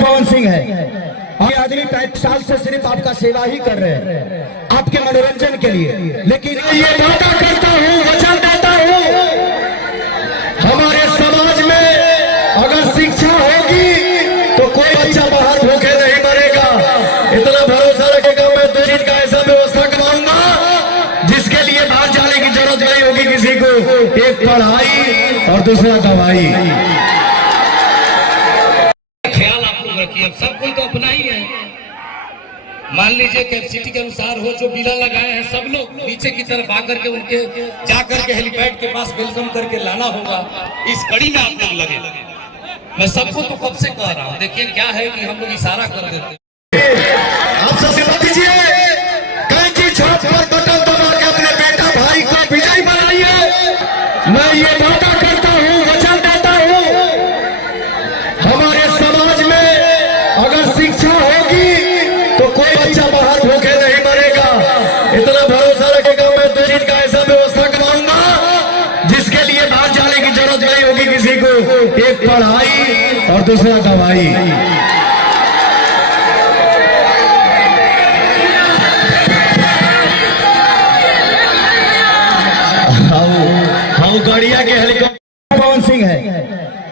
पवन सिंह है। ये आदमी 65 साल से सिर्फ आपका सेवा ही कर रहे हैं, आपके मनोरंजन के लिए। लेकिन ये वादा करता हूँ, वचन देता हूँ, हमारे समाज में अगर शिक्षा होगी तो कोई बच्चा बाहर भूखे नहीं मरेगा। इतना भरोसा रखेगा। मैं दो चीज का ऐसा व्यवस्था करवाऊंगा जिसके लिए बाहर जाने की जरूरत नहीं होगी किसी को। एक पढ़ाई और दूसरा दवाई। अब सब कोई तो अपना ही है। मान लीजिए कैपेसिटी के अनुसार हो, जो बिना लगाए हैं सब लोग नीचे की तरफ आकर के उनके जाकर के हेलीपैड के पास वेलकम करके लाना होगा। इस कड़ी में आप लोग लगे। मैं सबको तो कब से कह रहा हूँ, देखिए क्या है कि हम लोग इशारा कर देते हैं। आप सबसे बता दीजिए, कैंची छाप पर बटन दबा के अपने बेटा भाई को विजयी बनाइए। मैं ये वादा करता हूँ, वचन देता हूँ, हमारे समाज में अगर शिक्षा होगी तो कोई बच्चा बाहर भूखे नहीं मरेगा। इतना भरोसा रखेगा। मैं दो चीज का ऐसा व्यवस्था करवाऊंगा जिसके लिए बाहर जाने की जरूरत नहीं होगी किसी को। एक पढ़ाई और दूसरा दवाई। हाँ गड़िया के हेलीकॉप्टर पवन सिंह है।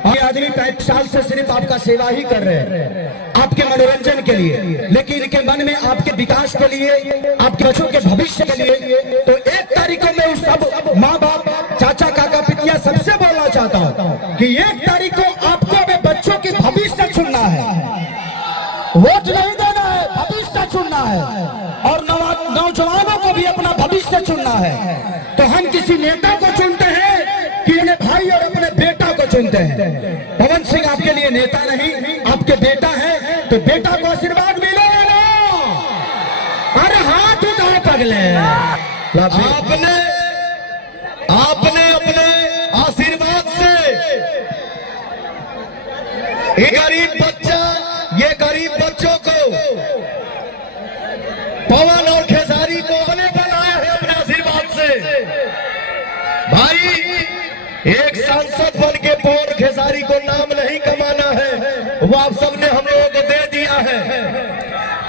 ये आदमी 65 साल से सिर्फ आपका सेवा ही कर रहे हैं, आपके मनोरंजन के लिए। लेकिन इनके मन में आपके विकास के लिए, आपके बच्चों के भविष्य के लिए। तो 1 तारीख को मैं सब माँ बाप, चाचा, काका, पितिया सबसे बोलना चाहता हूँ कि 1 तारीख को आपको अपने बच्चों की भविष्य चुनना है। वोट नहीं देना है, भविष्य चुनना है। और नौजवानों को भी अपना भविष्य चुनना है। तो हम किसी नेता को चुनते हैं कि अपने भाई और अपने बेटा को चुनते हैं। पवन सिंह आपके लिए नेता नहीं, आपके बेटा है। तो बेटा को आशीर्वाद मिलेगा ना? अरे हाथ उठाओ पगले। आपने अपने आशीर्वाद से ये गरीब बच्चों को, पवन और खेसारी को बनाया है अपने आशीर्वाद से। भाई, एक सांसद बन के पवन खेसारी को नाम नहीं कमाना है, वो आप सबने हम लोगों को दे दिया है।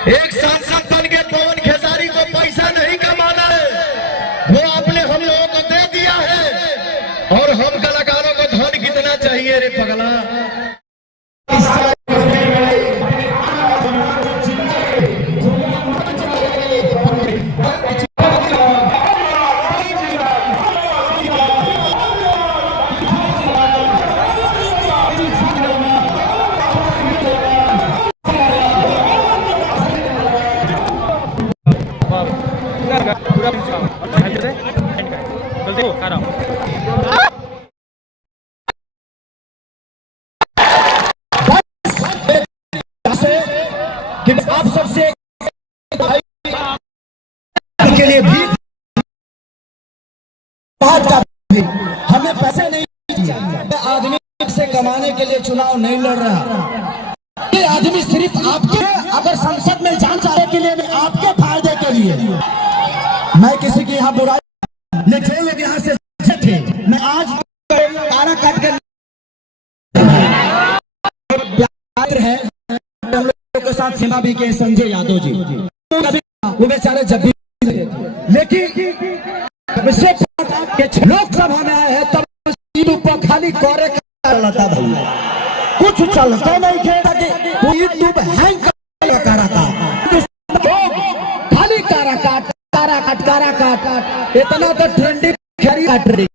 एक सांसद बन के पवन खेसारी को पैसा नहीं कमाना है, वो आपने हम लोगों को दे दिया है। और हम कलाकारों को धन कितना चाहिए रे पगला। आप सबसे के लिए भी हमें पैसे नहीं दिए। आदमी से कमाने के लिए चुनाव नहीं लड़ रहा। ये आदमी सिर्फ आपके, अगर संसद में जान चाहे के लिए, आपके फायदे के लिए। मैं किसी की यहाँ बुराई नहीं, लोग यहाँ से थे। मैं आज तारा काट के है के साथ सीमा भी के संजय यादव जी, वो बेचारे जब भी, लेकिन लोकसभा में आए हैं तब यूट्यूब खाली कोरे चलता भाई, कुछ चलता नहीं खेता कि यूट्यूब हैंग करा खाली कारा काट इतना तो ट्रेंडिंग खरी काट रही।